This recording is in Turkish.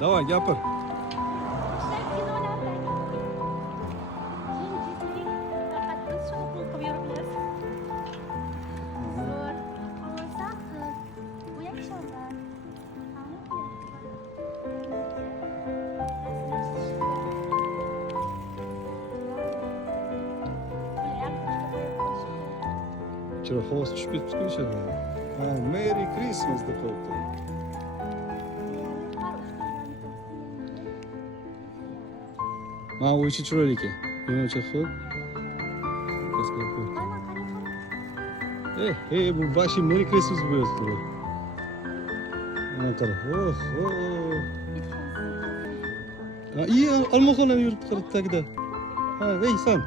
Давай, gapir. Chiroq havasi tushib ketibdi-ku ichariga. Ha, Merry Christmas deb qo'yibdi. Mana bu ichi chiroyli ekan. Yo'nalcha qo'y. Kaskar qo'y. Bu bashi Merry Christmas bo'lyapti bu. Mana qara. Ha, olmaxon ham yuribdi tagida. Ha, sen.